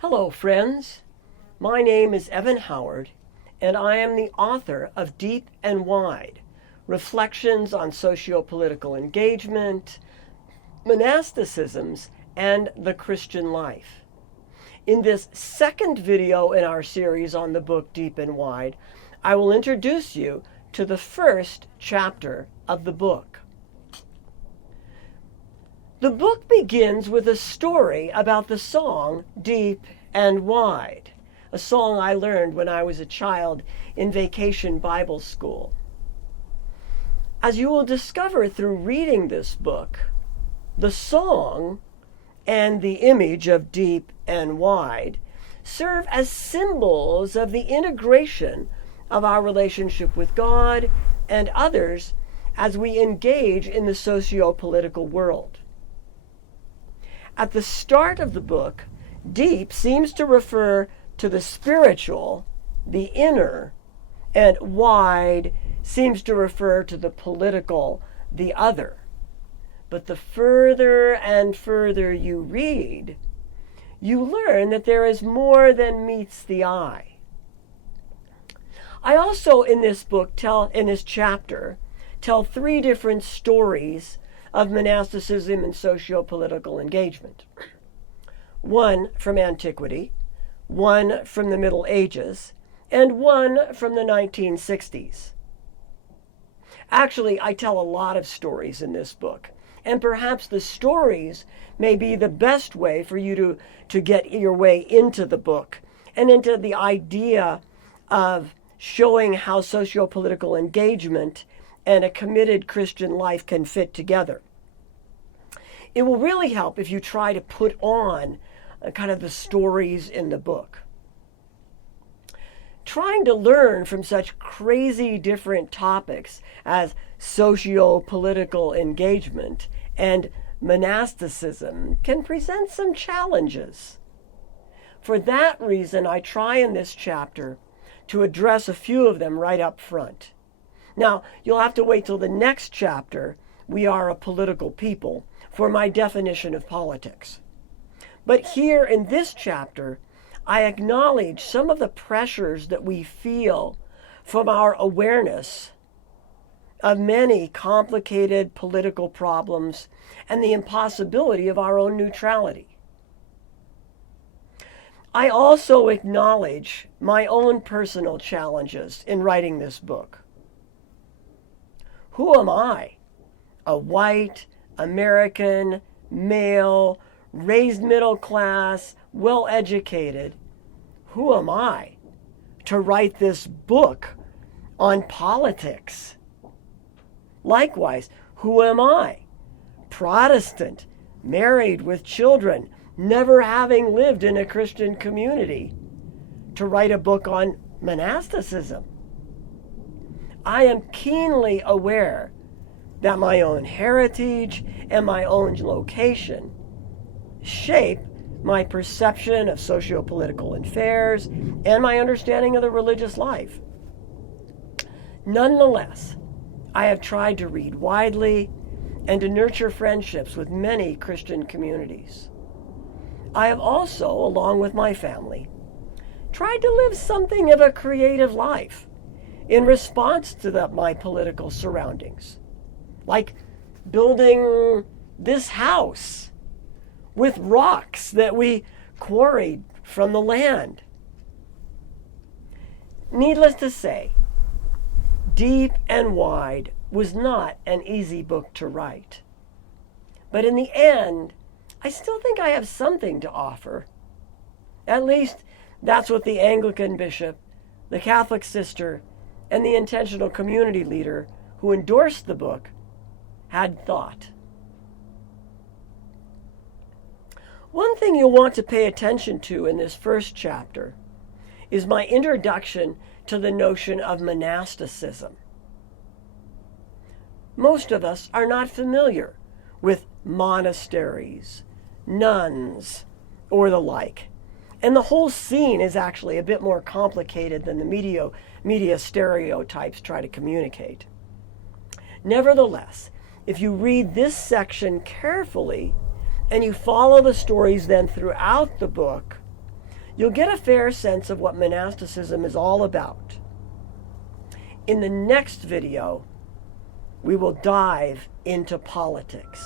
Hello, friends. My name is Evan Howard, and I am the author of Deep and Wide, Reflections on Socio-Political Engagement, Monasticisms, and the Christian Life. In this second video in our series on the book Deep and Wide, I will introduce you to the first chapter of the book. The book begins with a story about the song Deep and Wide, a song I learned when I was a child in Vacation Bible School. As you will discover through reading this book, the song and the image of deep and wide serve as symbols of the integration of our relationship with God and others as we engage in the socio-political world. At the start of the book, deep seems to refer to the spiritual, the inner, and wide seems to refer to the political, the other. But the further and further you read, you learn that there is more than meets the eye. I also, in this book, tell three different stories of monasticism and socio-political engagement. One from antiquity, one from the Middle Ages, and one from the 1960s. Actually, I tell a lot of stories in this book, and perhaps the stories may be the best way for you to get your way into the book and into the idea of showing how socio-political engagement and a committed Christian life can fit together. It will really help if you try to put on kind of the stories in the book. Trying to learn from such crazy different topics as socio-political engagement and monasticism can present some challenges. For that reason, I try in this chapter to address a few of them right up front. Now, you'll have to wait till the next chapter, We Are a Political People, for my definition of politics. But here in this chapter, I acknowledge some of the pressures that we feel from our awareness of many complicated political problems and the impossibility of our own neutrality. I also acknowledge my own personal challenges in writing this book. Who am I? A white, American, male, raised middle class, well-educated. Who am I to write this book on politics? Likewise, who am I? Protestant, married with children, never having lived in a Christian community, to write a book on monasticism. I am keenly aware that my own heritage and my own location shape my perception of socio-political affairs and my understanding of the religious life. Nonetheless, I have tried to read widely and to nurture friendships with many Christian communities. I have also, along with my family, tried to live something of a creative life in response to my political surroundings, like building this house with rocks that we quarried from the land. Needless to say, Deep and Wide was not an easy book to write. But in the end, I still think I have something to offer. At least that's what the Anglican bishop, the Catholic sister, and the intentional community leader who endorsed the book had thought. One thing you'll want to pay attention to in this first chapter is my introduction to the notion of monasticism. Most of us are not familiar with monasteries, nuns, or the like. And the whole scene is actually a bit more complicated than the media stereotypes try to communicate. Nevertheless, if you read this section carefully and you follow the stories then throughout the book, you'll get a fair sense of what monasticism is all about. In the next video, we will dive into politics.